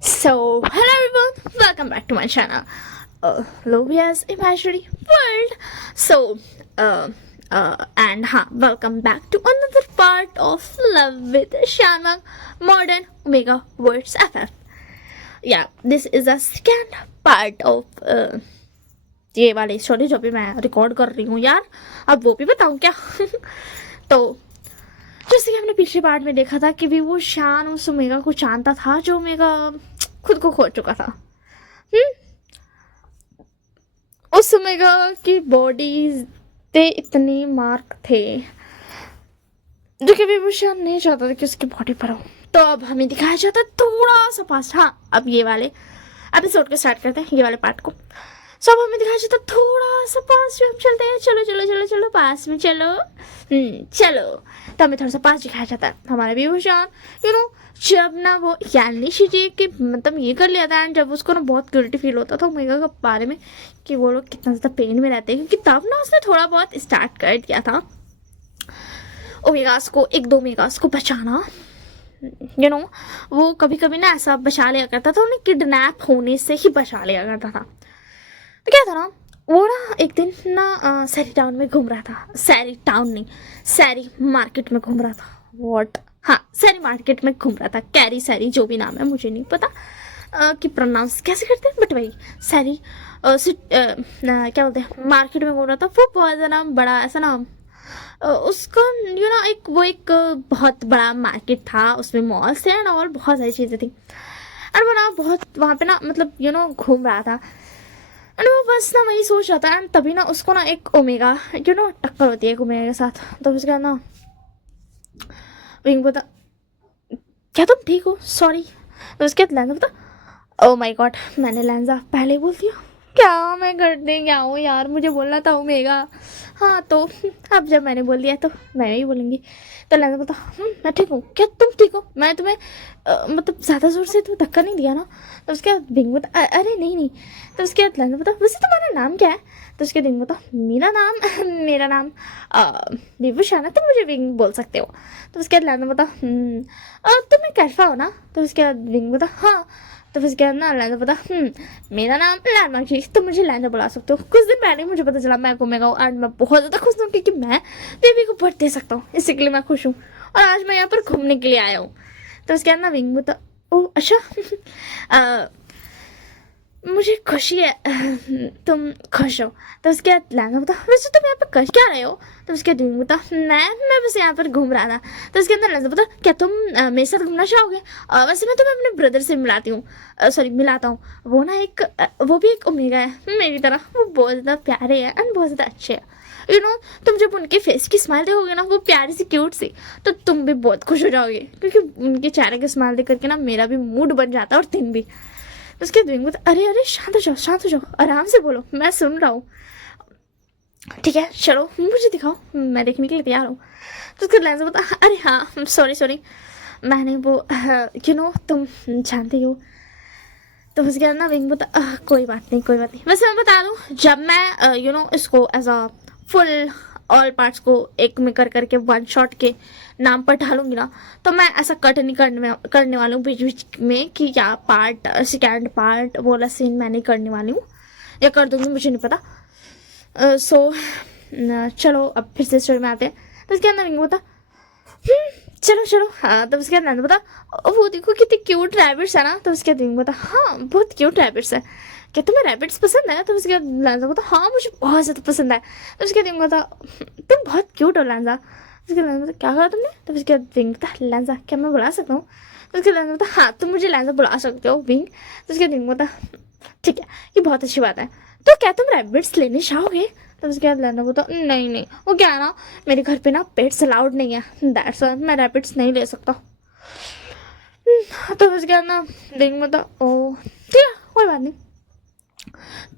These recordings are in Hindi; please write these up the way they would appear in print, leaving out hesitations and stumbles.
So, hello everyone, welcome back to my channel, Lovia's Imaginary World. So, and welcome back to another part of Love with Shanwang Modern Omega Words FF. Yeah, this is a second part of ये वाली स्टोरी जो भी मैं रिकॉर्ड कर रही हूँ यार. अब वो भी बताऊँ क्या? तो जैसे कि हमने पिछले पार्ट में देखा था कि भी वो शान उस ओमेगा को जानता था जो ओमेगा खुद को खो चुका था. उस ओमेगा की बॉडी पे इतने मार्क थे जो कि भी शान नहीं चाहता था कि उसकी बॉडी पर हो. तो अब हमें दिखाया जाता थोड़ा सा पास. हाँ, अब ये वाले एपिसोड को स्टार्ट करते हैं, ये वाले पार्ट को. सब हमें दिखाया जाता थोड़ा सा पास में. हम चलते हैं, चलो चलो चलो चलो पास में चलो. चलो, तो हमें थोड़ा सा पास दिखाया जाता है. हमारे भी भूषण जब ना वो यानी जी कि मतलब ये कर लिया था, एंड जब उसको ना बहुत गिल्टी फील होता था ओमेगा के बारे में कि वो लोग कितना ज़्यादा पेन में रहते हैं, क्योंकि तब ना उसने थोड़ा बहुत स्टार्ट कर दिया था ओमेगास को, एक दो ओमेगास को बचाना. वो कभी कभी ना ऐसा बचा लिया करता था, उन्हें किडनैप होने से ही बचा लिया करता था. तो क्या था ना, वो ना एक दिन ना सैरी टाउन में घूम रहा था. सैरी टाउन नहीं, सैरी मार्केट में घूम रहा था. वॉट? हाँ, सैरी मार्केट में घूम रहा था. कैरी सैरी जो भी नाम है, मुझे नहीं पता कि प्रोनाउंस कैसे करते हैं, बट वही सैरी क्या बोलते हैं, मार्केट में घूम रहा था. वो बहुत ज़्यादा बड़ा ऐसा ना उसका एक बहुत बड़ा मार्केट था. उसमें मॉल्स थे और बहुत सारी चीज़ें थी. और वो ना बहुत वहाँ पे ना मतलब घूम रहा था. एंड वो बस ना वही सोच रहा था. एंड तभी ना उसको ना एक ओमेगा टक्कर होती है एक ओमेगा के साथ. तो उसके बाद ना विंग बोलता, क्या तुम ठीक हो? सॉरी. तो उसके बाद लैंजा बोलता, ओ माय गॉड, मैंने लैंजा पहले ही बोल दिया. क्या मैं कर दे क्या हूँ यार, मुझे बोलना था ओमेगा. हाँ, तो अब जब मैंने बोल दिया तो मैं ही बोलूँगी. तो लैंजा बोलता, मैं ठीक हूँ. क्या तुम ठीक हो? मैं तुम्हें मतलब ज़्यादा ज़ोर से तो धक्का नहीं दिया ना? तो उसके बाद विंग बोलता, अरे नहीं नहीं. तो उसके बाद लैंजा बोलता, वैसे तुम्हारा नाम क्या है? तो उसके विंग बोलता, मेरा नाम विभूषण है, तुम मुझे विंग बोल सकते हो. तो उसके बाद लैंजा बोलता, तुम्हें कैफा हो ना? तो उसके बाद विंग बोलता, हाँ. तो फिर क्या ना लैंजा पता, मेरा नाम लैंडमार्क जी, तुम मुझे लैंजा बुला सकते हो. कुछ दिन पहले मुझे पता चला मैं घूमेगा हूँ, और मैं बहुत ज़्यादा खुश हूँ क्योंकि मैं बेबी को बर्थ दे सकता हूँ. इसी के लिए मैं खुश हूँ और आज मैं यहाँ पर घूमने के लिए आया हूँ. तो उसके बाद ना विंग बोलता, ओह अच्छा, मुझे खुशी है तुम खुश हो. तो उसके बाद लैंजा बोलता, वैसे तुम यहाँ पर कर क्या रहे हो? तो उसके बाद विंग बोलता, मैं बस यहाँ पर घूम रहा था. तो उसके अंदर लैंजा बोलता, क्या तुम मेरे साथ घूमना चाहोगे? वैसे मैं तुम्हें अपने ब्रदर से मिलाता हूँ. वो ना वो भी एक ओमेगा है मेरी तरह. वो बहुत ज़्यादा प्यारे हैं एंड बहुत ज़्यादा अच्छे हैं. तुम जब उनके फेस की स्माइल देखोगे ना, वो प्यारी सी क्यूट सी, तो तुम भी बहुत खुश हो जाओगे, क्योंकि उनके चेहरे की स्माइल देख करके ना मेरा भी मूड बन जाता है और दिन भी. उसके बाद अरे अरे शांत हो जाओ, आराम से बोलो, मैं सुन रहा हूँ. ठीक है, चलो मुझे दिखाओ, मैं देखने के लिए तैयार हूँ. तो उसका लैंजा बोलता, अरे हाँ सॉरी, मैंने वो तुम जानती हो. तो उसके बाद ना विंग बोलता, कोई बात नहीं. वैसे मैं बता दूँ, जब मैं इसको as a full all parts को एक में करके वन शॉट के नाम पर ढालूंगी ना, तो मैं ऐसा कट नहीं करने वाली हूँ बीच बीच में कि क्या पार्ट सेकेंड पार्ट वो वाला सीन मैं नहीं करने वाली हूँ, या कर दूंगी मुझे नहीं पता. सो चलो अब फिर से स्टोरी में आते हैं. तो उसके अंदर विंग बोलता, चलो. हाँ, तो उसके अंदर बता, वो देखो कितने क्यूट रैबिट्स है ना. तो उसके बाद विंग बोलता, हाँ बहुत क्यूट रैबिट्स है. क्या तुम्हें रैबिट्स पसंद है? तो उसके बाद लैंजा बोलता, हाँ मुझे बहुत ज़्यादा पसंद है. तो उसके बाद विंग बोलता, तुम बहुत क्यूट हो लैंजा. उसके लैंजा बोलता, क्या कहा तुमने? तो उसके बाद विंग बोलता, लैंजा क्या मैं बुला सकता हूँ? तो उसके लैंजा बोलता, हाँ तुम मुझे लैंजा बुला सकते हो विंग. तो उसके बाद विंग बोलता, ठीक है, ये बहुत अच्छी बात है. तो क्या तुम रैबिट्स लेने चाहोगे? तो उसके बाद लैंजा बोलता, नहीं, वो क्या है ना, मेरे घर पे ना पेट्स अलाउड नहीं है, दैट्स व्हाई मैं रैबिट्स नहीं ले सकता. तो उसके बाद ना विंग बोलता, ओ ठीक है, कोई बात नहीं.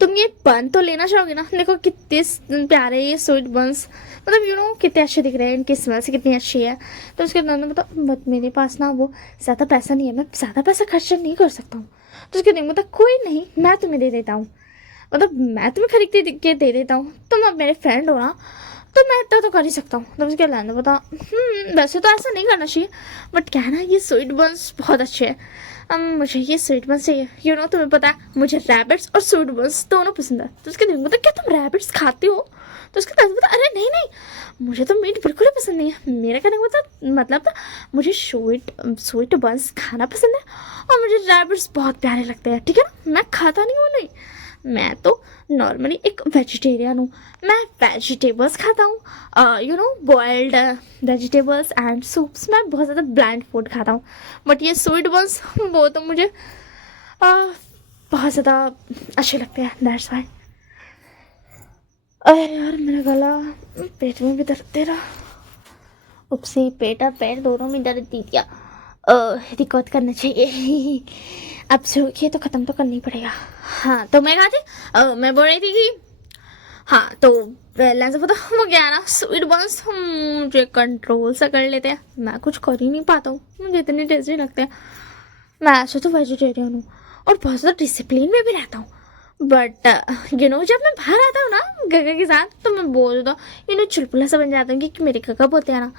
तुम ये बन तो लेना चाहोगे ना? देखो कितने प्यारे ये स्वीट बंस, मतलब कितने अच्छे दिख रहे हैं, इनकी स्मेल से कितनी अच्छी है. तो उसके बाद मतलब बट मेरे पास ना वो ज़्यादा पैसा नहीं है, मैं ज़्यादा पैसा खर्च नहीं कर सकता हूँ. तो उसके बाद मतलब कोई नहीं, मैं तुम्हें दे देता हूँ, मतलब मैं तुम्हें खरीद के दे देता हूँ. तुम अब मेरे फ्रेंड हो ना, तो मैं इतना तो कर ही सकता हूँ. तो उसके लैंडो बता, वैसे तो ऐसा नहीं करना चाहिए, बट क्या है ना, ये स्वीट बंस बहुत अच्छे हैं. मुझे ये स्वीट बंस चाहिए। तुम्हें पता है मुझे रैबिट्स और स्वीट बंस दोनों पसंद है। तो उसके दिन क्या तुम रैबिट्स खाती हो? तो उसके दादा बोला अरे नहीं नहीं, मुझे तो मीट बिल्कुल ही पसंद नहीं है। मेरा कहने का मतलब था मुझे स्वीट बंस खाना पसंद है और मुझे रैबिट्स बहुत प्यारे लगते हैं, ठीक है ना। मैं खाता नहीं हूँ, नहीं, मैं तो नॉर्मली एक वेजिटेरियन हूँ। मैं वेजिटेबल्स खाता हूँ, बॉइल्ड वेजिटेबल्स एंड सूप्स। मैं बहुत ज़्यादा ब्लैंड फूड खाता हूँ। बट ये स्वीट बंस वो तो मुझे बहुत ज़्यादा अच्छे लगते हैं, दैट्स वाई। अरे यार मेरा गला, पेट में भी दर्द दे रहा। उपसे पेट और पैर दोनों में दर्द दे दिया। रिकॉर्ड करना चाहिए। अब सुखिए तो ख़त्म तो करना ही पड़ेगा। हाँ तो मैं कहा थी, मैं बोल रही थी कि हाँ तो लेंस पता वो क्या ना, स्वीट बंस मुझे कंट्रोल से कर लेते हैं। मैं कुछ कर ही नहीं पाता हूँ, मुझे इतने टेस्टी लगते हैं। मैं ऐसे तो वेजिटेरियन हूँ और बहुत ज़्यादा डिसिप्लिन में भी रहता हूँ। बट जब मैं बाहर आता हूँ ना गगा के साथ, तो मैं बोल दो चुलबुला सा बन जाता हूँ। कि मेरे गगा बोलते हैं ना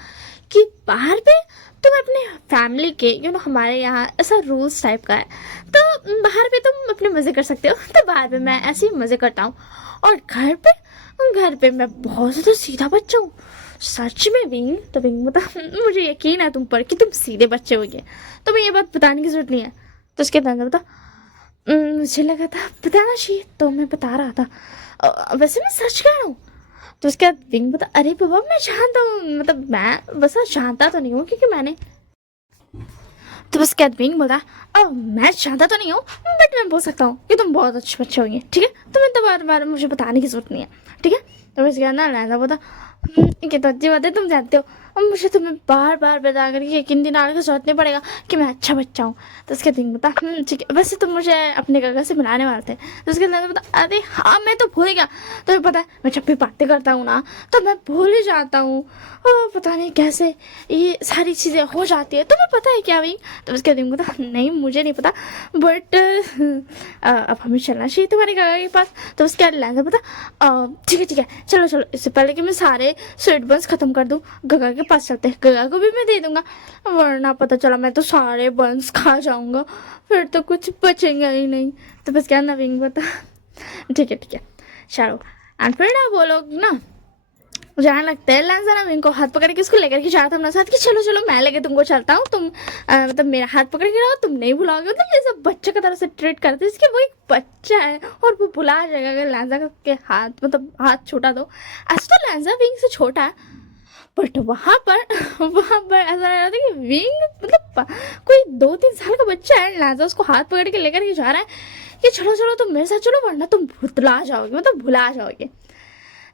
कि बाहर पे तुम अपने फैमिली के हमारे यहाँ ऐसा रूल्स टाइप का है, तो बाहर पे तुम अपने मज़े कर सकते हो। तो बाहर पे मैं ऐसे ही मज़े करता हूँ और घर पे मैं बहुत ज़्यादा सीधा बच्चा हूँ। सच में विंग, तो विंग बता, मुझे यकीन है तुम पर कि तुम सीधे बच्चे होगे, तो मैं ये बात बताने की जरूरत नहीं है। तो उसके अंदर बता, मुझे लगा था बताना चाहिए तो मैं बता रहा था। वैसे मैं सच कह रहा हूँ। तो उसके बाद विंग बता, अरे बाबा मैं जानता हूँ, मतलब मैं बस जानता तो नहीं हूँ क्योंकि मैंने। तो बस क्या विंग बोला, मैं जानता तो नहीं हूँ बट मैं बोल सकता हूँ कि तुम बहुत अच्छे बच्चे होंगे, ठीक है। तुम्हें तो बार बार मुझे बताने की जरूरत नहीं है, ठीक है। तो बस क्या ना लहजा बोला, ये तो अच्छी बात है, तुम जानते हो। अब मुझे तुम्हें बार बार बता कर यकीन दिलाने की जरूरत नहीं पड़ेगा कि मैं अच्छा बच्चा हूँ। तो उसके दिन बता, ठीक है, वैसे तुम मुझे अपने गगा से मिलाने वाले थे। तो उसके दिन बता, अरे हाँ मैं तो भूल गया। तुम्हें पता है मैं जब भी बातें करता हूँ ना तो मैं भूल ही जाता हूँ। पता नहीं कैसे ये सारी चीज़ें हो जाती है, तुम्हें पता है क्या भाई? तो उसके दिन बता, नहीं मुझे नहीं पता बट अब हमें चलना चाहिए तुम्हारे गगा के पास। तो उसके बाद बता, ठीक है चलो चलो, इससे पहले कि मैं सारे स्वीट बंस ख़त्म कर दूँ गगा के पास चलते हैं, गगा को भी मैं दे दूंगा, वरना पता चला मैं तो सारे बंस खा जाऊंगा, फिर तो कुछ बचेंगे ही नहीं। तो बस क्या नवीन बता, ठीक है चलो। एंड फिर ना वो लोग ना जाने लगता है। लैंसा ना इनको हाथ पकड़ के उसको लेकर के जा रहा था अपने साथ कि चलो चलो मैं लेके तुमको चलता हूँ, तुम मतलब मेरा हाथ पकड़ के रहो, तुम नहीं भुलाओगे। मतलब जैसे बच्चे की तरह से ट्रीट करते इसके, वो एक बच्चा है और वो भुला जाएगा अगर लैंसा के हाथ मतलब हाथ छोटा दो। ऐसा तो लैंसा विंग से छोटा है बट वहाँ पर ऐसा लग रहा था कि विंग मतलब कोई 2-3 साल का बच्चा है। लैंसा उसको हाथ पकड़ के लेकर के जा रहा है कि चलो चलो तुम मेरे साथ चलो वरना तुम भुतला जाओगे, मतलब भुला जाओगे।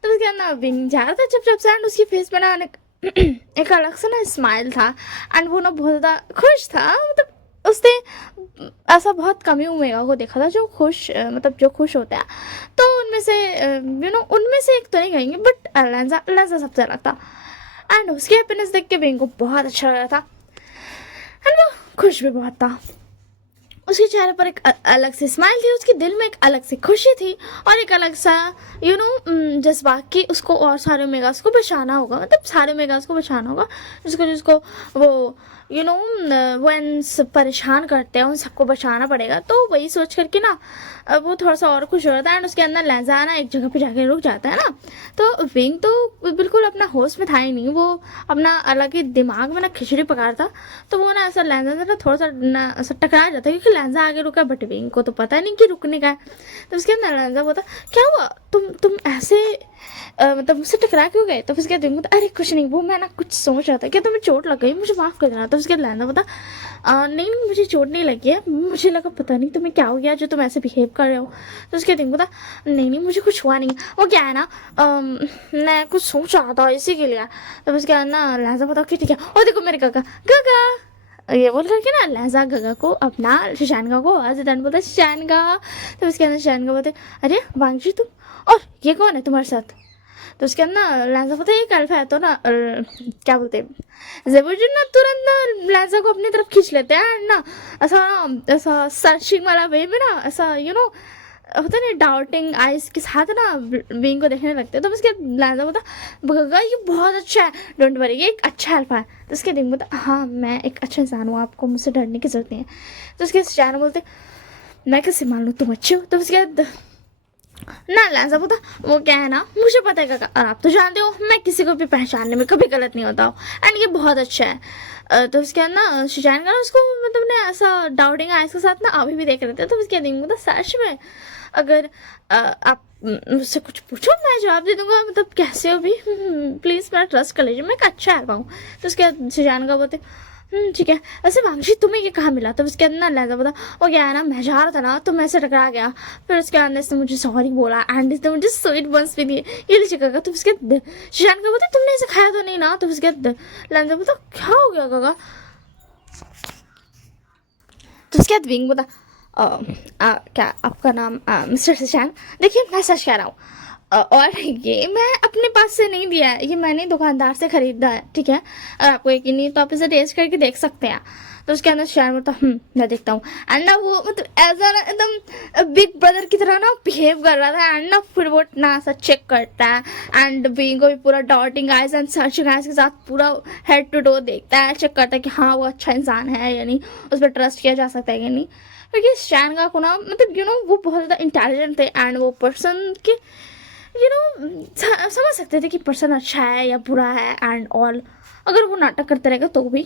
तो उसके अंदर विंग जा रहा था जब से, एंड उसकी फेस पे ना एक अलग सा ना स्माइल था एंड वो ना बहुत ज़्यादा खुश था। मतलब उसने ऐसा बहुत कम ही उमेगा को देखा था जो खुश मतलब जो खुश होता है। तो उनमें से उनमें से एक तो नहीं कहेंगे बट लैंसा सबसे अलग था एंड उसकी हैप्पीनेस देख के विंग को बहुत अच्छा लगा था एंड वो खुश भी बहुत था। उसके चेहरे पर एक अलग सी स्माइल थी, उसके दिल में एक अलग सी खुशी थी और एक अलग सा जज्बात कि उसको और सारे मेगास को बचाना होगा, मतलब सारे मेगास को बचाना होगा जिसको वो वो परेशान करते हैं उन सबको बचाना पड़ेगा। तो वही सोच करके ना वो थोड़ा सा और खुश हो रहा था एंड उसके अंदर लहजा ना एक जगह पे जाके रुक जाता है ना। तो विंग तो बिल्कुल अपना होश में था ही नहीं, वो अपना अलग ही दिमाग में ना खिचड़ी पका रहा था। तो वो ना ऐसा लहजा ना थोड़ा सा ना ऐसा टकरा जाता है क्योंकि लहजा आगे रुका बट विंग को तो पता नहीं कि रुकने का है। तो उसके अंदर लहजा बोलता, क्या हुआ तुम ऐसे मतलब मुझसे टकरा क्यों गए? तो उसके बाद अरे कुछ नहीं, वो मैं ना कुछ सोच रहा था, क्या तुम्हें चोट लग गई, मुझे माफ़ कर देना। तो उसके बाद लहजा बोलता, नहीं मुझे चोट नहीं लगी है, मुझे लगा पता नहीं तुम्हें क्या हो गया जो तुम ऐसे बिहेव कर रहे हो। तो उसके दिन बोला, नहीं मुझे कुछ हुआ नहीं, वो क्या है ना मैं कुछ सोच रहा था इसी के लिए। तो उसके बाद ना लहजा बोला कि ठीक है, और देखो मेरे गगा ये बोल करके ना लहजा गगा को अपना शशानका को आवाज़ देता बोलता शशानका। तो उसके अंदर शशानका बोलते, अरे वांगजी तुम, और ये कौन है तुम्हारे साथ? तो उसके अंदर ना लहजा बोलते एक अल्फा है तो ना क्या बोलते ज़ेबुजुन ना तुरंत ना लहजा को अपनी तरफ खींच लेते हैं ना, ऐसा सर्चिंग वाला वे में ना ऐसा होता है ना डाउटिंग आइज के साथ ना बीइंग को देखने लगते हैं। तो उसके लहजा बोलता गगा ये बहुत अच्छा है, डोंट वरी, ये एक अच्छा अल्फा है। तो उसके दिन बोलता हाँ मैं एक अच्छा इंसान हूँ, आपको मुझसे डरने की जरूरत नहीं है। तो उसके शहजान बोलते मैं कैसे मान लूँ तुम अच्छे हो। तो उसके बाद ना लहजा बोलता वो क्या है ना, मुझे पता है काका, और आप तो जानते हो मैं किसी को भी पहचानने में कभी गलत नहीं होता हूँ, एंड ये बहुत अच्छा है। तो उसके बाद ना शहजान का ना उसको मतलब ने ऐसा डाउटिंग आइज के साथ ना अभी भी देख रहे थे। तो उसके बाद बोलता सच में अगर आप मुझसे कुछ पूछो मैं जवाब दे दूंगा, मतलब कैसे हो भी, प्लीज़ मेरा ट्रस्ट कर लीजिए, मैं एक अच्छा आ पाऊँ। तो उसके बाद शहजान का बोलते ठीक है, वैसे वांगशी तुम्हें ये कहाँ मिला। तो उसके अंदर ना लहजा बोला वो क्या है ना, मैं जा रहा था ना तो मैं से टकरा गया, फिर उसके अंदर इसने मुझे सॉरी बोला एंड इसने मुझे स्वीट बंस भी दिए, ये लीजिए काका। तो उसके शहजान का बोलते तुमने इसे खाया तो नहीं ना। तो उसके लहजा बोलता क्या हो गया काका। तो उसके बाद विंग बोला क्या आपका नाम मिस्टर शशांक, देखिए मैं सच कह रहा हूँ, और ये मैं अपने पास से नहीं दिया है, ये मैंने दुकानदार से खरीदा है, ठीक है। अगर आपको यकीन नहीं तो आप इसे टेस्ट करके देख सकते हैं। तो उसके अंदर शायद बोलता मैं देखता हूँ, एंड ना वो मतलब ऐसा ना एकदम बिग ब्रदर की तरह ना बिहेव कर रहा था, एंड ना फिर वो ना ऐसा चेक करता है एंड बीइंग को भी पूरा डॉटिंग आइज एंड सर्चिंग आइज के साथ पूरा हेड टू टो देखता है, चेक करता है कि हाँ वो अच्छा इंसान है या नहीं, उस पर ट्रस्ट किया जा सकता है या नहीं। क्योंकि शैनगा को ना मतलब वो बहुत ज़्यादा इंटेलिजेंट थे एंड वो पर्सन के समझ सकते थे कि पर्सन अच्छा है या बुरा है एंड ऑल, अगर वो नाटक करते रहेगा तो भी।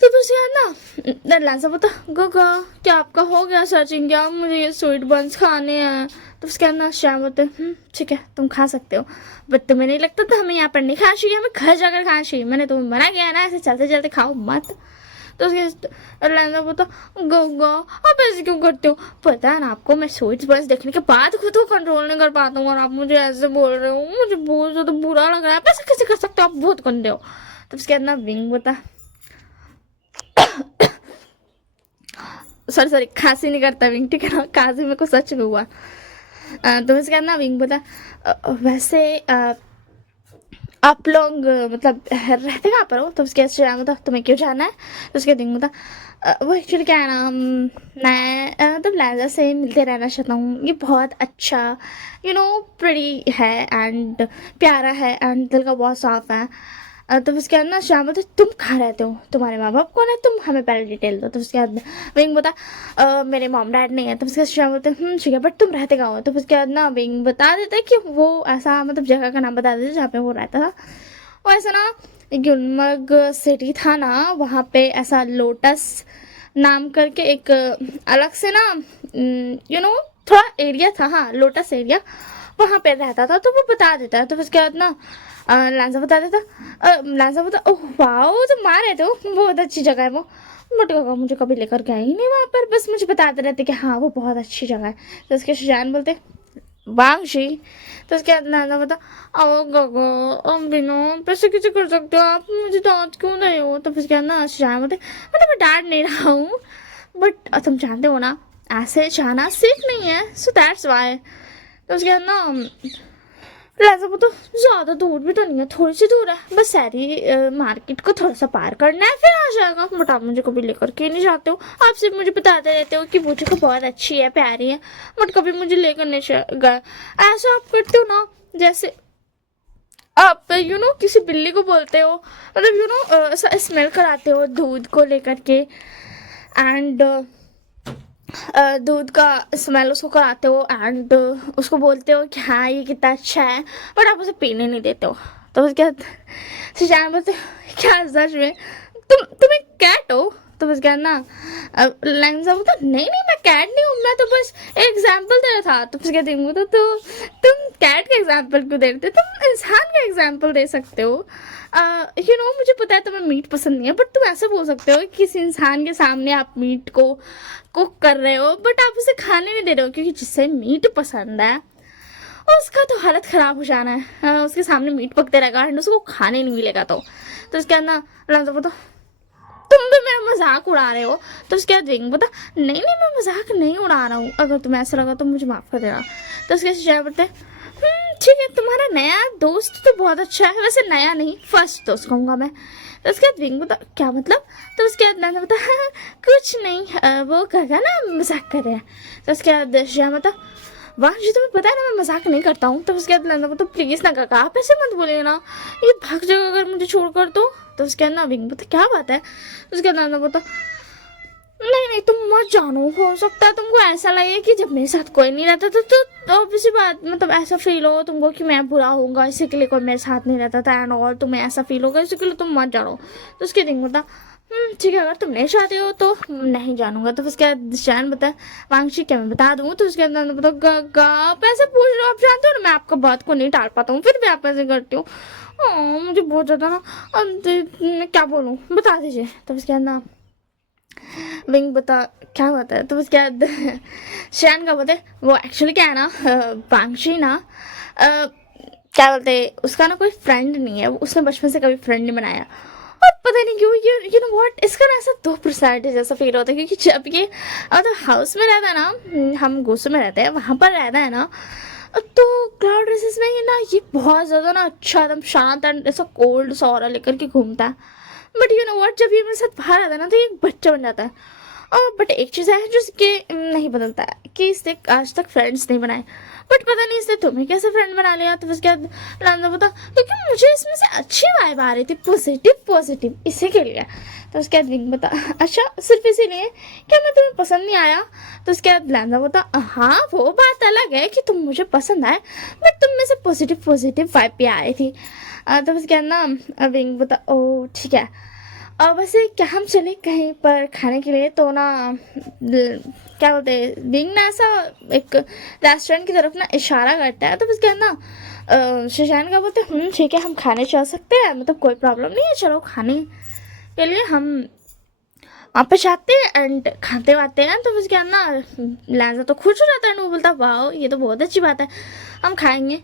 तो दूसरी बात ना लहजा बोलता गोगा क्या आपका हो गया सर्चिंग, क्या मुझे ये स्वीट बंस खाने हैं। तो उसके अंदर श्याम बोलते ठीक है तुम खा सकते हो, बट तुम्हें नहीं लगता तो हमें यहाँ पर नहीं खाना चाहिए, हमें घर जाकर खाना चाहिए, मैंने तुम्हें मना किया है ना, ऐसे चलते चलते खाओ मत। तो उसके लहजा बोलता गोगा आप ऐसे क्यों करते हो, पता है ना आपको मैं स्वीट बंस देखने के बाद खुद को कंट्रोल नहीं कर पाता हूँ और आप मुझे ऐसे बोल रहे हो, मुझे बहुत ज़्यादा बुरा लग रहा है, आप ऐसे कैसे कर सकते हो, आप बहुत गंदे हो। तो उसके अंदर विंग बोलता सॉरी खांसी नहीं करता विंग, ठीक है ना, खांसी मेरे को सच में हुआ। तो इसके बाद ना विंग बोला वैसे आप लोग मतलब रहते कहाँ पर हो। तो उसके बाद मतलब तुम्हें क्यों जाना है। तो उसके दिन बोला वो एक्चुअली क्या है ना, मैं मतलब लहजा से मिलते रहना चाहता हूँ, ये बहुत अच्छा प्रिटी है एंड प्यारा है एंड दिल का बहुत साफ है। तो उसके बाद ना श्याम बोलते तुम कहाँ रहते हो, तुम्हारे माँ बाप कौन है, तुम हमें पहले डिटेल दो। तो उसके बाद विंग बोता मेरे मॉम डैड नहीं है। तो उसके बाद श्याम बोलते ठीक है बट तुम रहते कहाँ हो। तो उसके बाद ना विंग बता देता है कि वो ऐसा मतलब जगह का नाम बता देते जहाँ पे वो रहता था। वो ऐसा ना गुलमर्ग सिटी था ना, वहाँ पे ऐसा लोटस नाम करके एक अलग से ना थोड़ा एरिया था, हाँ लोटस एरिया, वहाँ पे रहता था। तो वो बता देता है। तो उसके बाद ना लांजा बता देता, लांजा बता ओह वाह तो मार रहे थे, बहुत अच्छी जगह है वो, बट काका मुझे कभी लेकर गए ही नहीं वहाँ पर, बस मुझे बताते रहते कि हाँ वो बहुत अच्छी जगह है। तो उसके शजान बोलते वांगशी। तो उसके बाद लांजा बता ओ काका अब बिना पैसे कैसे कर सकते हो आप, मुझे डांट क्यों नहीं हो। तो उसके बाद ना शजान बोलते मैं डांट नहीं रहा हूँ, बट तुम जानते हो ना ऐसे जाना सेफ नहीं है, सो दैट्स वाई। तो उसके बाद ना प्लाजा वो तो ज़्यादा दूर भी तो नहीं है, थोड़ी सी दूर है, बस सारी मार्केट को थोड़ा सा पार करना है फिर आ जाएगा, बट आप मुझे कभी लेकर के नहीं जाते हो, आप सिर्फ मुझे बताते रहते हो कि वो जगह बहुत अच्छी है प्यारी है, बट कभी मुझे लेकर नहीं गए। ऐसा आप करते हो ना जैसे आप किसी बिल्ली को बोलते हो, मतलब स्मेल कराते हो दूध को लेकर के एंड दूध का स्मेल उसको कराते हो एंड उसको बोलते हो कि हाँ ये कितना अच्छा है, बट आप उसे पीने नहीं देते हो। तो उसके बाद सुशांत बोलते क्या सच में तुम एक कैट हो। तो उसके बाद ना लैंजा बोलता नहीं नहीं मैं कैट नहीं हूँ, मैं तो बस एग्जाम्पल दे रहा था। तो उसके बाद तो तुम कैट का एग्जाम्पल क्यों दे रहे थे, तुम इंसान का एग्जाम्पल दे सकते हो। मुझे पता है तुम्हें मीट पसंद नहीं है, बट तुम ऐसे बोल सकते हो कि किसी इंसान के सामने आप मीट को कुक कर रहे हो बट आप उसे खाने नहीं दे रहे हो, क्योंकि जिससे मीट पसंद है उसका तो हालत ख़राब हो जाना है, उसके सामने मीट पकते रहेगा एंड उसको खाने नहीं मिलेगा। तो उसके बाद ना लंजा बोलता तुम भी मेरा मजाक उड़ा रहे हो। तो उसके बाद विंग बोलता नहीं नहीं मैं मजाक नहीं उड़ा रहा हूँ, अगर तुम्हें ऐसा लगा तो मुझे माफ़ कर देना। तो उसके बाद बोलते ठीक है, तुम्हारा नया दोस्त तो बहुत अच्छा है, वैसे नया नहीं, फर्स्ट दोस्त कहूँगा मैं। तो उसके बाद विंग बता क्या मतलब। तो उसके बाद नंदा बता कुछ नहीं, वो गगा ना मजाक कर रहे हैं। तो उसके बाद श्याम बता वाह जी, तुम्हें पता है ना मैं मजाक नहीं करता हूँ। तो उसके बाद नंदा बता प्लीज ना गगा, आप ऐसे मत बोलिए ना, ये भाग जाएगा अगर मुझे छोड़ कर तो उसके बाद ना विंग बता क्या बात है। उसके बाद नंदा बता नहीं नहीं तुम मत जानो, हो सकता है तुमको ऐसा लगे कि जब मेरे साथ कोई नहीं रहता था तो ऑब्वियसली बात, मतलब ऐसा फील हो तुमको कि मैं बुरा होऊंगा इसी के लिए कोई मेरे साथ नहीं रहता था एंड और तुम्हें ऐसा फील होगा इसी के लिए तुम मत जानो। तो उसके दिन बता ठीक है, अगर तुम नहीं चाहते हो तो नहीं जानूंगा। तो उसके बाद शान बता वांगशी क्या मैं बता दूँ। तो उसके अंदर बता आप ऐसे पूछ रहे हो, आप जानते हो ना मैं आपका बात को नहीं टाल पाता हूँ, फिर भी आप ऐसे करती हो। मुझे बहुत ज़्यादा ना क्या बोलूँ, बता दीजिए। तो उसके अंदर विंग बता क्या बात है। तो उसके बाद शैन का बोलते वो एक्चुअली क्या है ना, वांगशी ना क्या बोलते उसका ना कोई फ्रेंड नहीं है, उसने बचपन से कभी फ्रेंड नहीं बनाया। और पता नहीं क्यों यू नो व्हाट, इसका ना ऐसा दो पर्सनैलिटी जैसा फील होता है, क्योंकि जब ये मतलब हाउस में रहता है ना, हम गोसू में रहते हैं, वहाँ पर रहता है ना, तो क्लाउड रेसेस में ये ना ये बहुत ज़्यादा ना अच्छा एकदम शांत एंड ऐसा कोल्ड सा ऑरा लेकर के घूमता है। बट यू नो व्हाट, जब ये मेरे साथ बाहर आता है ना तो ये एक बच्चा बन जाता है। और बट एक चीज़ है जो इसके नहीं बदलता है कि इसने आज तक फ्रेंड्स नहीं बनाए। बट पता नहीं इसने तुम्हें कैसे फ्रेंड बना लिया। तो उसके बाद लांदा बता क्योंकि मुझे इसमें से अच्छी वाइब आ रही थी, पॉजिटिव इसी के लिए। तो उसके बाद विंग बता अच्छा सिर्फ इसीलिए क्या मैं तुम्हें पसंद नहीं आया। तो उसके बाद लांदा बता हाँ वो बात अलग है कि तुम मुझे पसंद आए, बट तुम में से पॉजिटिव वाइब भी आ रही थी। तो उसके बाद ना विंग बता ओ ठीक है, और वैसे क्या हम चले कहीं पर खाने के लिए। तो ना क्या बोलते हैं विंग ना ऐसा एक रेस्टोरेंट की तरफ ना इशारा करता है। तो बस क्या ना शशान का बोलते ठीक है हम खाने चल सकते हैं, मतलब कोई प्रॉब्लम नहीं है, चलो खाने के लिए हम वहाँ पे जाते हैं एंड खाते वाते हैं। तो बस क्या ना लहजा तो खुश हो जाता है एंड वो बोलता वाह ये तो बहुत अच्छी बात है, हम खाएंगे।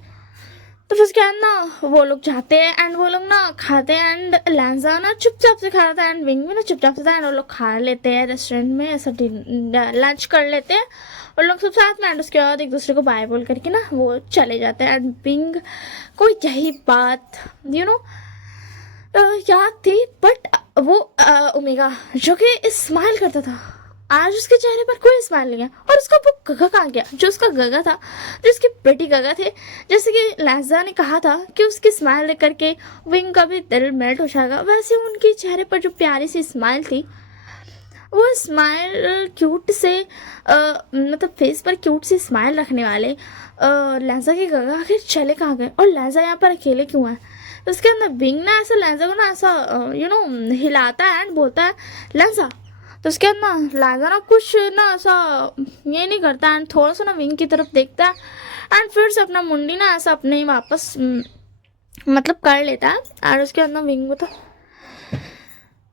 तो फिर क्या है ना वो लोग जाते हैं एंड वो लोग ना खाते हैं एंड लैंजा ना चुपचाप से खाता है एंड विंग भी ना चुपचाप से था एंड वो लोग खा लेते हैं रेस्टोरेंट में, ऐसा लंच कर लेते हैं और लोग सब साथ में एंड उसके बाद एक दूसरे को बाय बोल करके ना वो चले जाते हैं। एंड विंग को यही बात यू नो याद थी, बट वो ओमेगा जो कि स्माइल करता था, आज उसके चेहरे पर कोई स्माइल नहीं है। और उसका वो गगा कहाँ गया, जो उसका गगा था, जो उसके बेटी गगा थे, जैसे कि लहजा ने कहा था कि उसकी स्माइल देख करके विंग का भी दिल मेल्ट हो जाएगा, वैसे उनके चेहरे पर जो प्यारी सी स्माइल थी, वो स्माइल क्यूट से मतलब फेस पर क्यूट सी स्माइल रखने वाले लहजा के गगा आखिर चले कहाँ गए और लहजा यहाँ पर अकेले क्यों है। तो उसके अंदर विंग ना ऐसा लहजा को ना ऐसा यू नो हिलाता है एंड बोलता है लहजा। तो उसके बाद ना लहजा ना कुछ ना ऐसा ये नहीं करता एंड थोड़ा सा ना विंग की तरफ देखता है एंड फिर से अपना मुंडी ना ऐसा अपने ही वापस मतलब कर लेता है। और उसके बाद ना विंग को तो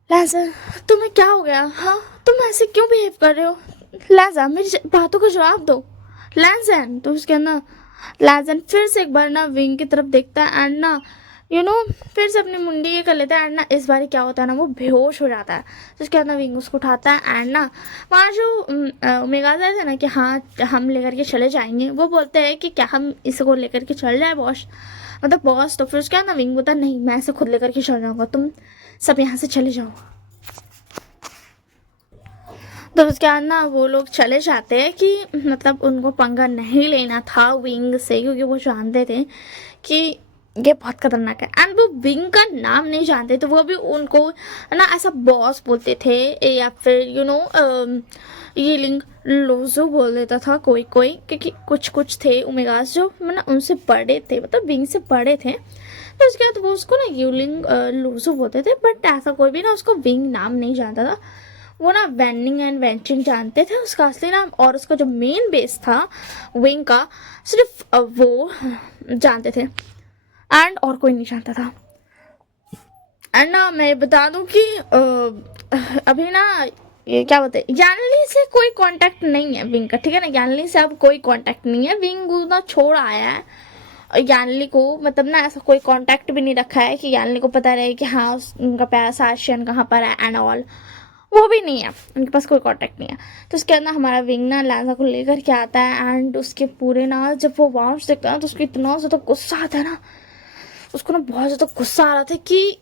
लहजा तुम्हें क्या हो गया, हाँ तुम ऐसे क्यों बिहेव कर रहे हो, लहजा मेरी बातों का जवाब दो लैंजन। तो उसके अंदर लैंजन फिर से एक बार ना विंग की तरफ देखता है एंड ना यू नो फिर से अपनी मुंडी ये कर लेता है एंड ना इस बार क्या होता है ना वो बेहोश हो जाता है। तो उसके अंदर विंग उसको उठाता है एंड ना वहाँ जो मेगाजाइज है ना कि हाँ हम लेकर के चले जाएंगे, वो बोलते हैं कि क्या हम इसको लेकर के चल जाए बॉस, मतलब बॉस। तो फिर उसके अंदर विंग बोलता नहीं मैं इसे खुद लेकर के चल जाऊँगा, तुम सब यहाँ से चले जाओ। तो उसके बाद ना वो लोग चले जाते हैं कि मतलब उनको पंगा नहीं लेना था विंग से, क्योंकि वो जानते थे कि ये बहुत खतरनाक है एंड वो विंग का नाम नहीं जानते, तो वो भी उनको ना ऐसा बॉस बोलते थे या फिर यू नो ये लिंग लोजो बोल देता था कोई कोई, क्योंकि कुछ कुछ थे ओमेगास जो मतलब उनसे बड़े थे, मतलब विंग से बड़े थे। तो उसके बाद वो उसको ना यूलिंग लोजो बोलते थे, बट ऐसा कोई भी ना उसको विंग नाम नहीं जानता था, वो ना वैनिंग एंड वेंचिंग जानते थे उसका असली नाम, और उसका जो मेन बेस था विंग का सिर्फ वो जानते थे एंड और कोई नहीं जानता था। एंड ना मैं बता दूं कि अभी ना ये क्या बोलते हैं यानली से कोई कांटेक्ट नहीं है विंग का, ठीक है ना, यानली से अब कोई कांटेक्ट नहीं है, विंग ना छोड़ आया है यानली को, मतलब ना ऐसा कोई कांटेक्ट भी नहीं रखा है कि यानली को पता रहे कि हाँ उनका प्यारा साशियन कहाँ पर है एंड ऑल। वो भी नहीं है, उनके पास कोई कांटेक्ट नहीं है। तो उसके अंदर हमारा विंग ना लैंजा को लेकर के आता है एंड उसके पूरे ना जब वो वाउंस देखता है ना तो उसको इतना ज़्यादा गुस्सा आता है ना, उसको ना बहुत ज़्यादा गुस्सा आ रहा था कि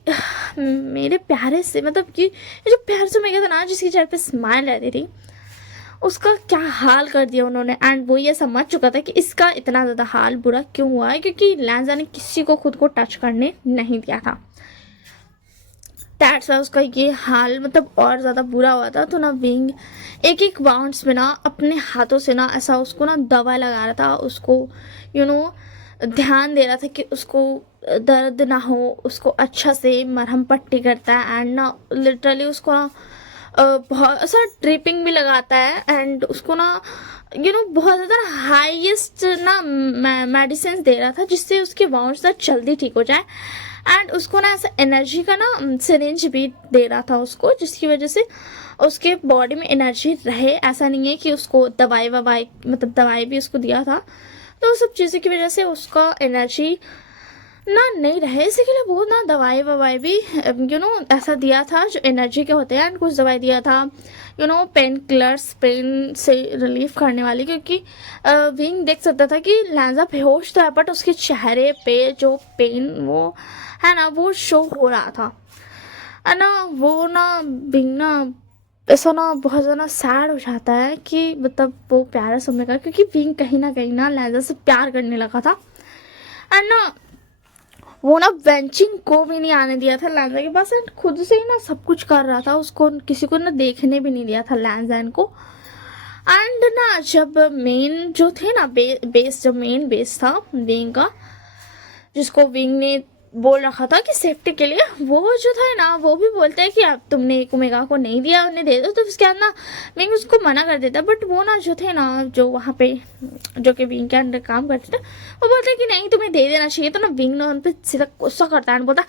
मेरे प्यारे से, मतलब कि ये जो प्यार से मैं कहता ना जिसके चेहरे पे स्माइल रहती थी, उसका क्या हाल कर दिया उन्होंने। एंड वो ये समझ चुका था कि इसका इतना ज़्यादा हाल बुरा क्यों हुआ है, क्योंकि लैंजा ने किसी को खुद को टच करने नहीं दिया था। दैट्स वाई उसका ये हाल मतलब और ज़्यादा बुरा हुआ था। तो ना विंग एक एक बाउंड्स में ना अपने हाथों से ना ऐसा उसको ना दवा लगा रहा था, उसको ध्यान दे रहा था कि उसको दर्द ना हो, उसको अच्छा से मरहम पट्टी करता है एंड ना लिटरली उसको ना बहुत ऐसा ड्रिपिंग भी लगाता है एंड उसको ना बहुत ज़्यादा हाईएस्ट ना मेडिसिन दे रहा था जिससे उसके बाउंड्स ना जल्दी ठीक हो जाए। एंड उसको ना ऐसा एनर्जी का ना सिरिंज भी दे रहा था उसको, जिसकी वजह से उसके बॉडी में एनर्जी रहे। ऐसा नहीं है कि उसको दवाई मतलब दवाई भी उसको दिया था, तो सब चीज़ों की वजह से उसका एनर्जी ना नहीं रहे, इसी के लिए वो ना दवाई भी ऐसा दिया था जो एनर्जी के होते हैं। एंड कुछ दवाई दिया था पेन किलर्स, पेन से रिलीफ करने वाली, क्योंकि विंग देख सकता था कि लैंजा बेहोश था बट उसके चेहरे पे जो पेन वो है ना वो शो हो रहा था। है ना वो ना विंग ना ऐसा ना बहुत ज़्यादा सैड हो जाता है कि मतलब वो प्यारा सुनने का, क्योंकि विंग कहीं ना लैंजा से प्यार करने लगा था। एंड ना वो ना वेंचिंग को भी नहीं आने दिया था लैंजा के पास एंड खुद से ही ना सब कुछ कर रहा था, उसको किसी को ना देखने भी नहीं दिया था लैंजा को। एंड ना जब मेन जो थे ना बेस, जब मेन बेस था विंग का, जिसको विंग ने बोल रखा था कि सेफ्टी के लिए, वो जो था ना वो भी बोलता है कि अब तुमने एक ओमेगा को नहीं दिया, उन्हें दे दो। तो उसके बाद ना विंग उसको मना कर देता, बट वो ना जो थे ना जो वहाँ पे जो कि विंग के अंडर काम करते थे, वो बोलते कि नहीं तुम्हें दे देना चाहिए। तो ना विंग ना उन पर सीधा गुस्सा करता है, बोलता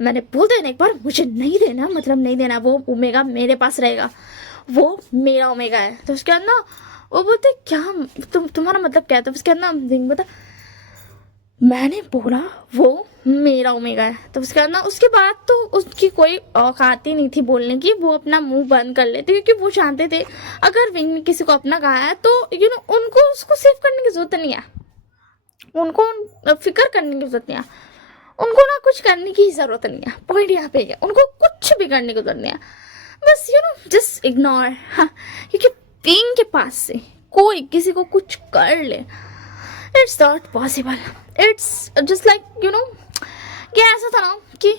मैंने बोल देना एक बार, मुझे नहीं देना मतलब नहीं देना, वो ओमेगा मेरे पास रहेगा, वो मेरा ओमेगा है। तो उसके बाद ना वो बोलते क्या तुम्हारा मतलब क्या है। तो उसके बाद ना विंग बोलता मैंने बोला वो मेरा ओमेगा है। तो उसके बाद ना उसके बाद तो उसकी कोई औकात ही नहीं थी बोलने की, वो अपना मुंह बंद कर लेते, क्योंकि वो जानते थे अगर विंग ने किसी को अपना कहा है तो उनको उसको सेव करने की जरूरत नहीं है, उनको फिक्र करने की जरूरत नहीं है, उनको ना कुछ करने की जरूरत नहीं है। पॉइंट यहाँ पे है, उनको कुछ भी करने की जरूरत नहीं है, बस जस्ट इग्नोर। हाँ, क्योंकि विंग के पास से कोई किसी को कुछ कर ले, it's not possible. It's just like क्या ऐसा था ना कि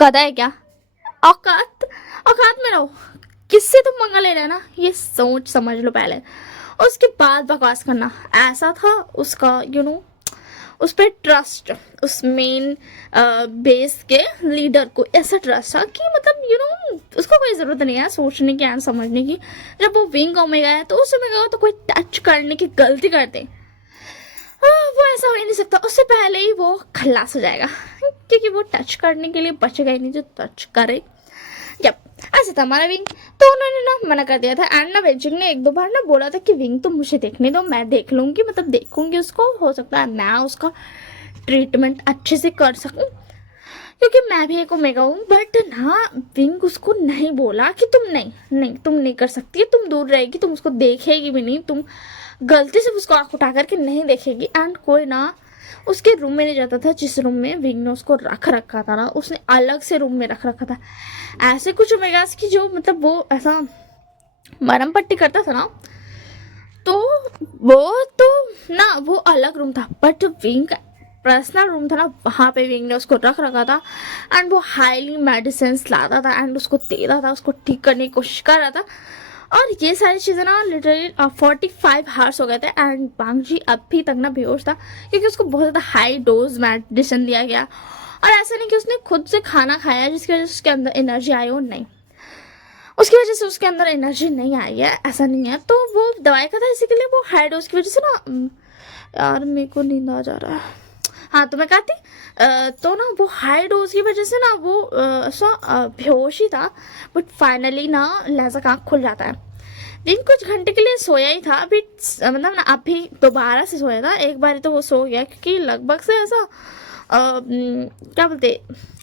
गधा है क्या, औकात औकात में रहो, किससे तुम मंगा ले रहे हैं ना, ये सोच समझ लो पहले, उसके बाद बकवास करना। ऐसा था उसका उस पर ट्रस्ट, उस मेन बेस के लीडर को ऐसा ट्रस्ट था कि मतलब उसको कोई ज़रूरत नहीं है सोचने की एंड समझने की। जब वो विंग ओमेगा है तो उस ओमेगा तो कोई टच करने की गलती करते, वो ऐसा हो ही नहीं सकता, उससे पहले ही वो खल्लास हो जाएगा, क्योंकि वो टच करने के लिए बचेगा ही नहीं जो टच करे। जब ऐसा था हमारा विंग, तो उन्होंने ना मना कर दिया था। एंड ना वेजिंग ने एक दो बार ना बोला था कि विंग तो मुझे देखने दो, मैं देख लूँगी, मतलब देखूंगी उसको, हो सकता है मैं उसका ट्रीटमेंट अच्छे से कर सकूँ, क्योंकि मैं भी एक ओमेगा हूँ। बट ना विंग उसको नहीं बोला कि तुम नहीं कर सकती है, तुम दूर रहेगी, तुम उसको देखेगी भी नहीं, तुम गलती से उसको आँख उठा करके नहीं देखेगी। एंड कोई ना उसके रूम में नहीं जाता था, जिस रूम में विंग ने उसको रख रखा था ना, उसने अलग से रूम में रख रखा था। ऐसे कुछ ओमेगास की जो मतलब वो ऐसा मरहम पट्टी करता था ना, तो वो तो ना वो अलग रूम था, बट विंग का पर्सनल रूम था ना, वहाँ पे विंग ने उसको रख रखा था। एंड वो हाईली मेडिसिन लाता था एंड उसको दे रहा था, उसको ठीक करने की कोशिश कर रहा था। और ये सारी चीज़ें ना लिटरली 45 हार्स हो गए थे एंड बांगजी अभी तक ना बेहोश था, क्योंकि उसको बहुत ज़्यादा हाई डोज मेडिसिन दिया गया। और ऐसा नहीं कि उसने खुद से खाना खाया जिसकी वजह से उसके अंदर एनर्जी आई हो, नहीं, उसकी वजह से उसके अंदर एनर्जी नहीं आई है, ऐसा नहीं है। तो वो दवाई का था, इसी के लिए वो हाई डोज की वजह से ना यार मेरे को नींद आ जा रहा है। हाँ, तो मैं कहती तो ना वो हाई डोज की वजह से ना वो ऐसा बेहोश ही था। बट फाइनली ना लैंजा का आँख खुल जाता है। दिन कुछ घंटे के लिए सोया ही था, अभी मतलब ना अभी दोबारा से सोया था, एक बार तो वो सो गया, क्योंकि लगभग से ऐसा क्या बोलते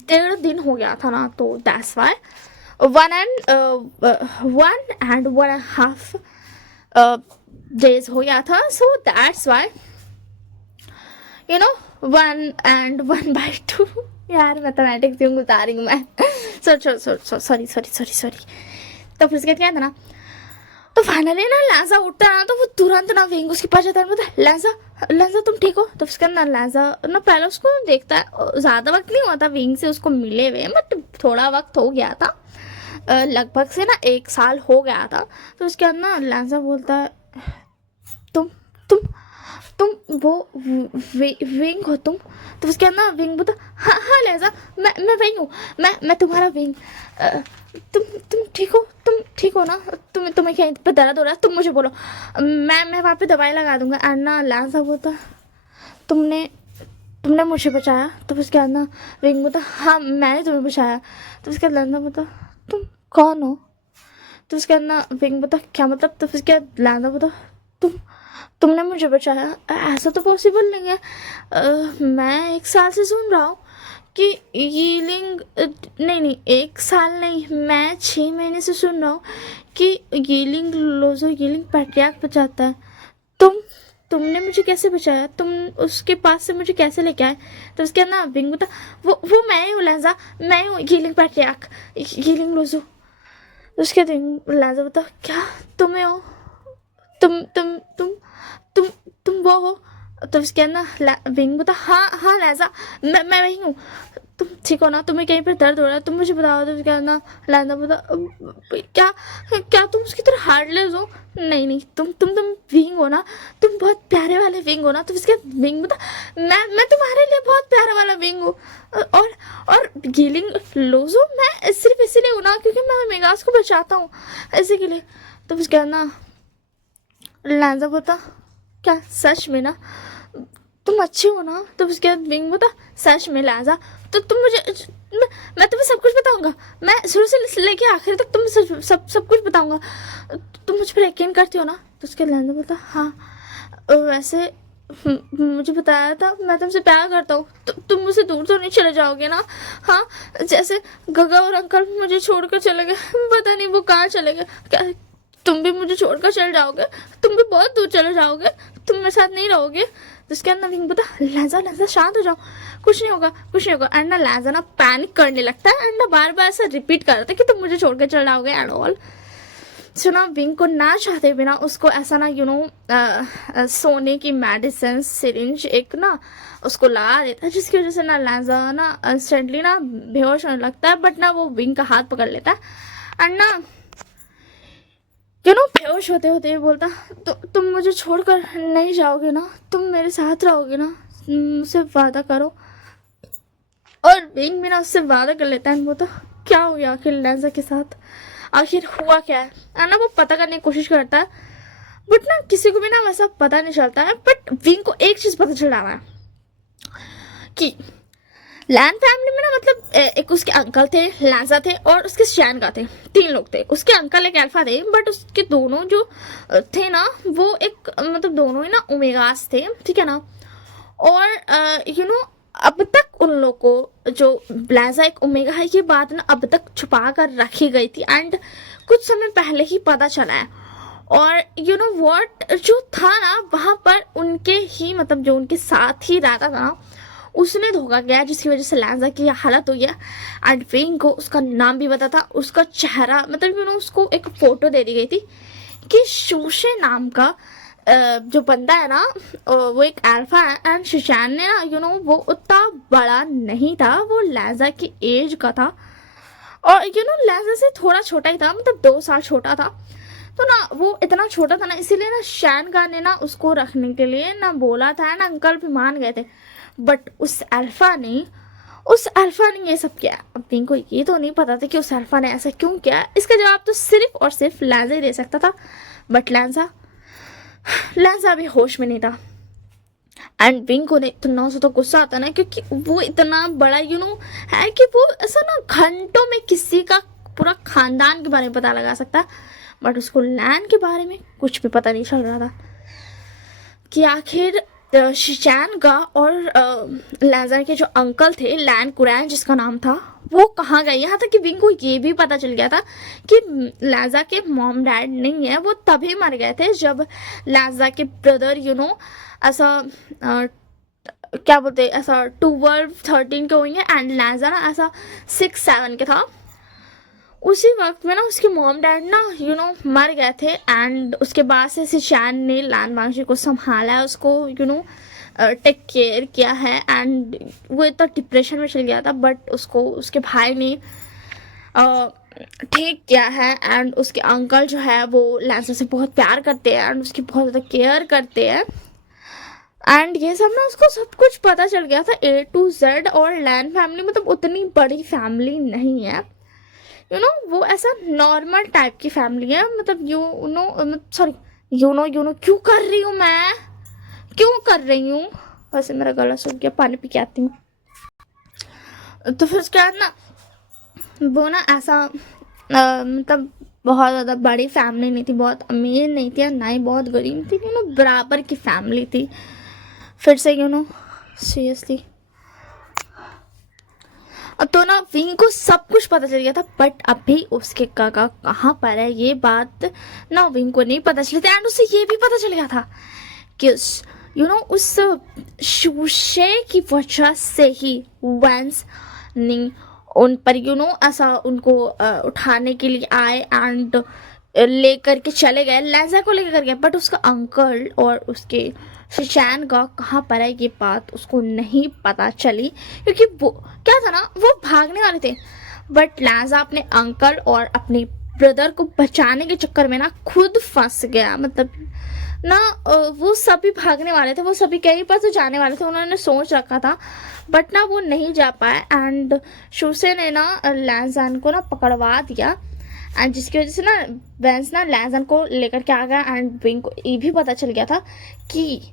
1.5 दिन हो गया था ना, तो दैट्स वाई 1.5 days हो गया था. So that's why you know 1/2 यार मैथमेटिक्स क्यों बता रही हूँ मैं. सॉरी. तो फिर क्या था ना, तो फाइनली ना लैंजा उठता ना तो वो तुरंत ना विंग उसके पास जाता है. बोलता लैंजा तुम ठीक हो. तो उसके ना लैंजा ना पहले उसको देखता है. ज़्यादा वक्त नहीं हुआ था विंग से उसको मिले हुए, बट थोड़ा वक्त हो गया था. लगभग से ना 1 साल हो गया था. तो उसके बाद ना लैंजा बोलता है तुम तुम तुम वो विंग हो तुम. तो उसके बाद ना विंग बोलता हाँ लैंजा मैं विंग हूँ. मैं तुम्हारा विंग. तुम ठीक हो ना. तुम्हें क्या पे दर्द हो रहा है, तुम मुझे बोलो, मैं वहाँ पे दवाई लगा दूंगा. एंड ना लैंजा बोलता तुमने मुझे बचाया. तो उसके बाद ना विंग बोलता हाँ मैंने तुम्हें बचाया. तो उसके बाद लैंजा बोलता तुम कौन हो. तो उसके बाद ना विंग बोलता क्या मतलब. तो उसके बाद लैंजा बोलता तुमने मुझे बचाया, ऐसा तो पॉसिबल नहीं है. मैं 1 साल से सुन रहा हूँ कि यीलिंग नहीं 1 साल नहीं, मैं 6 महीने से सुन रहा हूँ कि यीलिंग लोजो यीलिंग पैट्रियार्क बचाता है. तुमने मुझे कैसे बचाया, तुम उसके पास से मुझे कैसे लेके आए. तो उसके ना विंग बता वो मैं ही हूँ लैंजा, मैं हूँ यीलिंग पैट्रियार्क यीलिंग लोजो. उसके दिन लैंजा बता क्या तुम्हें हो, तुम वो हो. तो उसके ना विंग बता हाँ लैंजा मैं वही हूँ. तुम ठीक हो ना, तुम्हें कहीं पर दर्द हो रहा है, तुम मुझे बताओ. तो क्या ना लैंजा बता क्या तुम उसकी तरह हार्डलेस हो. नहीं तुम विंग हो ना, तुम बहुत प्यारे वाले विंग हो ना. तो उसके विंग बता मैं तुम्हारे लिए बहुत प्यारा वाला विंग हूँ. और गीलिंग लोजो मैं सिर्फ इसीलिए हूँ ना क्योंकि मैं मेगास को बचाता हूँ, इसी के लिए. तो उसके ना लैंजा बोलता क्या सच में ना तुम अच्छे हो ना. तो उसके बाद विंग बोलता सच में लैंजा तो तुम मुझे मैं तुम्हें सब कुछ बताऊंगा. मैं शुरू से लेके आखिर तक तुम्हें सब कुछ बताऊंगा. तुम मुझ पर यकीन करती हो ना. तो उसके लैंजा बोलता हाँ वैसे मुझे बताया था मैं तुमसे प्यार करता हूँ. तुम मुझसे दूर तो नहीं चले जाओगे ना. हाँ जैसे गगा और अंकल मुझे छोड़कर चले गए, पता नहीं वो कहाँ चले गए. क्या तुम भी मुझे छोड़कर चले जाओगे, तुम भी बहुत दूर चले जाओगे, तुम मेरे साथ नहीं रहोगे. तो उसके अंदर विंग बता लैंजा शांत हो जाओ, कुछ नहीं होगा. एंड ना लैंजा ना पैनिक करने लगता है एंड ना बार ऐसा रिपीट कर रहा था कि तुम मुझे छोड़कर चले जाओगे एंड ऑल. सो ना विंग को ना चाहते बिना उसको ऐसा ना सोने की मेडिसिन सिरिंज एक ना उसको लगा देता है, जिसकी वजह से ना लैंजा ना इंस्टेंटली ना बेहोश होने लगता है. बट ना वो विंग का हाथ पकड़ लेता है एंड ना बेहोश होते होते बोलता तुम मुझे छोड़कर नहीं जाओगे ना, तुम मेरे साथ रहोगे ना, मुझसे वादा करो. और विंग भी ना उससे वादा कर लेता है. वो तो क्या हो गया आखिर लैंजा के साथ, आखिर हुआ क्या है ना वो पता करने की कोशिश करता है. बट ना किसी को भी ना वैसा पता नहीं चलता है. बट विंग को एक चीज पता चल रहा है कि लैन फैमिली में ना मतलब एक उसके अंकल थे, लैंजा थे और उसके शैनगा थे. 3 लोग थे. उसके अंकल एक अल्फा थे बट उसके दोनों जो थे ना वो एक मतलब दोनों ही ना ओमेगास थे, ठीक है ना. और अब तक उन लोग को जो लैंजा एक ओमेगा है ये बात ना अब तक छुपा कर रखी गई थी एंड कुछ समय पहले ही पता चला है. और व्हाट जो था ना वहाँ पर उनके ही मतलब जो उनके साथ ही रहता था ना उसने धोखा किया, जिसकी वजह से लैंजा की हालत हुई है. एंड विंग को उसका नाम भी पता था, उसका चेहरा मतलब उसको एक फोटो दे दी गई थी कि शूशे नाम का जो बंदा है ना वो एक अल्फा है. एंड शिशान ने ना वो उतना बड़ा नहीं था, वो लैंजा की एज का था और लैंजा से थोड़ा छोटा ही था, मतलब 2 साल छोटा था. तो ना वो इतना छोटा था ना इसीलिए ना शैनगा ने ना उसको रखने के लिए ना बोला था ना अंकल भी मान गए थे. बट उस अल्फा ने ये सब किया. अब विंग को ये तो नहीं पता था कि उस अल्फा ने ऐसा क्यों किया. इसका जवाब तो सिर्फ और सिर्फ लैंजा ही दे सकता था. बट लैंजा भी होश में नहीं था. एंड विंग को इतना सा तो गुस्सा आता ना क्योंकि वो इतना बड़ा है कि वो ऐसा ना घंटों में किसी का पूरा खानदान के बारे में पता लगा सकता है. बट उसको लैन के बारे में कुछ भी पता नहीं चल रहा था कि आखिर शिचैन और लैजा के जो अंकल थे, लैन कुरैन जिसका नाम था, वो कहाँ गए। यहाँ तक कि विंग को ये भी पता चल गया था कि लैजा के मॉम डैड नहीं है, वो तभी मर गए थे जब लैजा के ब्रदर ऐसा क्या बोलते, ऐसा 12-13 के होंगे एंड लैजा ना ऐसा 6-7 के था। उसी वक्त में ना उसके मॉम डैड ना मर गए थे एंड उसके बाद से शिचैन ने लैन मांगजी को संभाला है, उसको टेक केयर किया है एंड वो इतना डिप्रेशन में चल गया था, बट उसको उसके भाई ने ठीक किया है एंड उसके अंकल जो है वो लैंसर से बहुत प्यार करते हैं एंड उसकी बहुत ज़्यादा केयर करते हैं एंड ये सब ना उसको सब कुछ पता चल गया था A to Z। और लैन फैमिली मतलब उतनी बड़ी फैमिली नहीं है, वो ऐसा नॉर्मल टाइप की फैमिली है, मतलब सॉरी क्यों कर रही हूँ मैं, क्यों कर रही हूँ, वैसे मेरा गला सूख गया, पानी पी के आती हूँ। तो फिर उसके बाद ना वो ना ऐसा मतलब बहुत ज़्यादा बड़ी फैमिली नहीं थी, बहुत अमीर नहीं थी ना ही बहुत गरीब थी, बराबर की फैमिली थी। फिर से सीरियसली तो ना विंग को सब कुछ पता चल गया था, बट अभी उसके काका कहाँ पर है ये बात ना विंग को नहीं पता चली थी एंड उसे ये भी पता चल गया था कि उस शूशे की वजह से ही वैंस ने उन पर ऐसा उनको उठाने के लिए आए एंड लेकर के चले गए, लैजा को लेकर गए, बट उसका अंकल और उसके शिचैन का कहाँ पर है ये बात उसको नहीं पता चली, क्योंकि वो क्या था ना, वो भागने वाले थे, बट लैजा अपने अंकल और अपने ब्रदर को बचाने के चक्कर में ना खुद फंस गया। मतलब ना वो सभी भागने वाले थे, वो सभी कहीं पर तो जाने वाले थे, उन्होंने सोच रखा था, बट ना वो नहीं जा पाए एंड शूसे ने ना लैजान को ना पकड़वा दिया एंड जिसकी वजह से ना वैंस ना लैजान को लेकर के आ गया एंड विंग को ये भी पता चल गया था कि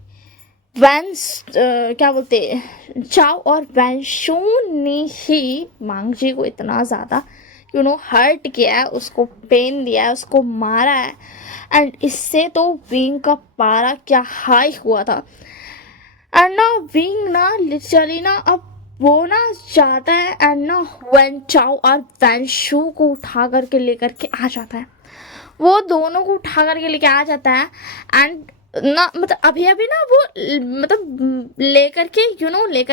वैंस क्या बोलते चाओ और वैंशू ने ही मांगजी को इतना ज़्यादा हर्ट किया है, उसको पेन दिया है, उसको मारा है एंड इससे तो विंग का पारा क्या हाई हुआ था एंड ना विंग ना लिटरली ना अब वो ना जाता है एंड ना वैन चाओ और वैंशू को उठा करके लेकर के आ जाता है, वो दोनों को उठा करके लेके आ जाता है एंड ना मतलब अभी ना वो मतलब लेकर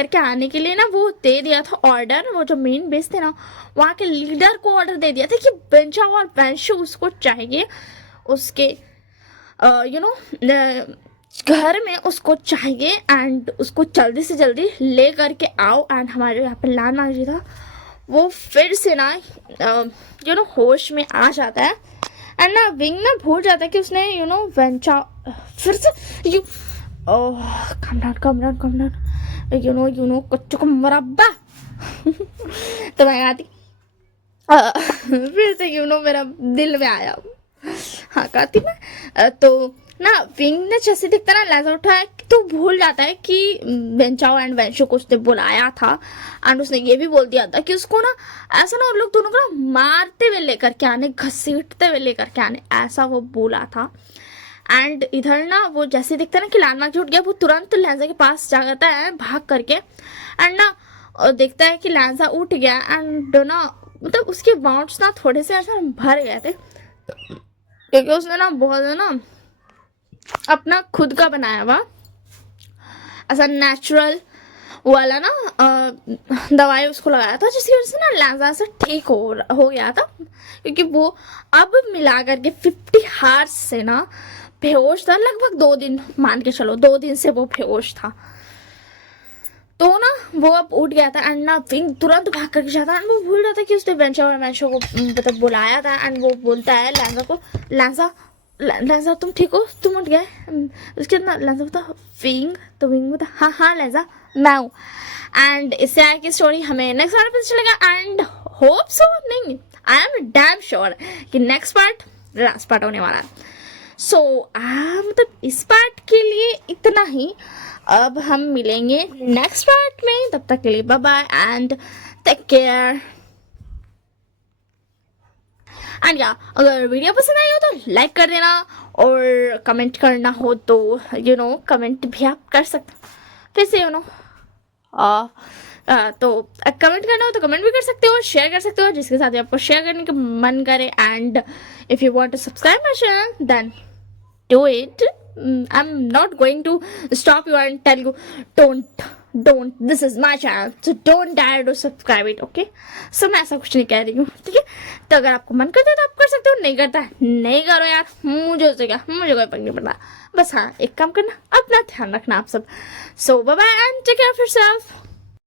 के आने के लिए ना वो दे दिया था ऑर्डर, वो जो मेन बेस थे ना वहाँ के लीडर को ऑर्डर दे दिया था कि बेंचाओ और वैंशू उसको चाहिए, उसके घर में उसको चाहिए एंड उसको जल्दी से जल्दी ले करके आओ एंड हमारे यहाँ पर लैन मांगजी था वो फिर से ना होश में आ जाता है एंड ना विंग ना भूल जाता है कि उसने वेंचा फिर से कम डाउन कच्चों का मुरब्बा तो मैं आती फिर से मेरा दिल में आया, हाँ कहती मैं तो ना विंग ने जैसे दिखता ना लैजा उठा तो भूल जाता है कि बेंचाओ एंड वैंशू को उसने बुलाया था एंड उसने ये भी बोल दिया था कि उसको ना ऐसा ना उन लोग दोनों को ना मारते हुए लेकर के आने, घसीटते हुए लेकर के आने, ऐसा वो बोला था एंड इधर ना वो जैसे दिखता है ना कि लैंडमार्क छूट गया, वो तुरंत लैंजा के पास जा जाता है भाग करके एंड ना देखता है कि लैंजा उठ गया एंड ना मतलब उसके बाउंड्स ना थोड़े से ऐसा भर गए थे क्योंकि उसने ना बहुत ना अपना खुद का बनाया हुआ ऐसा नेचुरल वाला ना दवाई उसको लगाया था, जिसकी वजह से ना लैंजा से ठीक हो गया था, क्योंकि वो अब मिला करके 50 हार्स से ना बेहोश था, लगभग 2 दिन मान के चलो 2 दिन से वो बेहोश था। तो ना वो अब उठ गया था एंड ना विंग तुरंत भाग करके जाता है एंड वो भूल जाता है कि उसने वैंशू को मतलब बुलाया था एंड वो बोलता है लैंजा को, लैंजा तुम ठीक हो, तुम उठ गए। उसके बाद लैंजा बोलता विंग, तो विंग बोलता हाँ लैंजा मैं हूँ एंड इससे आगे की स्टोरी हमें नेक्स्ट पार्ट पता चलेगा एंड होप सो नहीं आई एम डैम श्योर कि नेक्स्ट पार्ट लास्ट पार्ट होने वाला है। सो मतलब इस पार्ट के लिए इतना ही, अब हम मिलेंगे नेक्स्ट पार्ट में, तब तक के लिए bye bye and take care and या अगर वीडियो पसंद आई हो तो लाइक कर देना और कमेंट करना हो तो कमेंट भी आप कर सकते हो। फिर से तो कमेंट करना हो तो कमेंट भी कर सकते हो, शेयर कर सकते हो जिसके साथ आपको शेयर करने का मन करे। And if you want to subscribe my channel then do it. I'm not going to stop you and tell you don't this is my channel so don't dare to subscribe it, okay? So मैं ऐसा कुछ नहीं कह रही हूँ, ठीक है? तो अगर आपको मन करता है तो आप कर सकते हो, नहीं करता है नहीं करो यार, मुझे उससे क्या, मुझे कोई फर्क नहीं पड़ता। बस हाँ, एक काम करना, अपना ध्यान रखना आप सब। So bye bye and take care of yourself.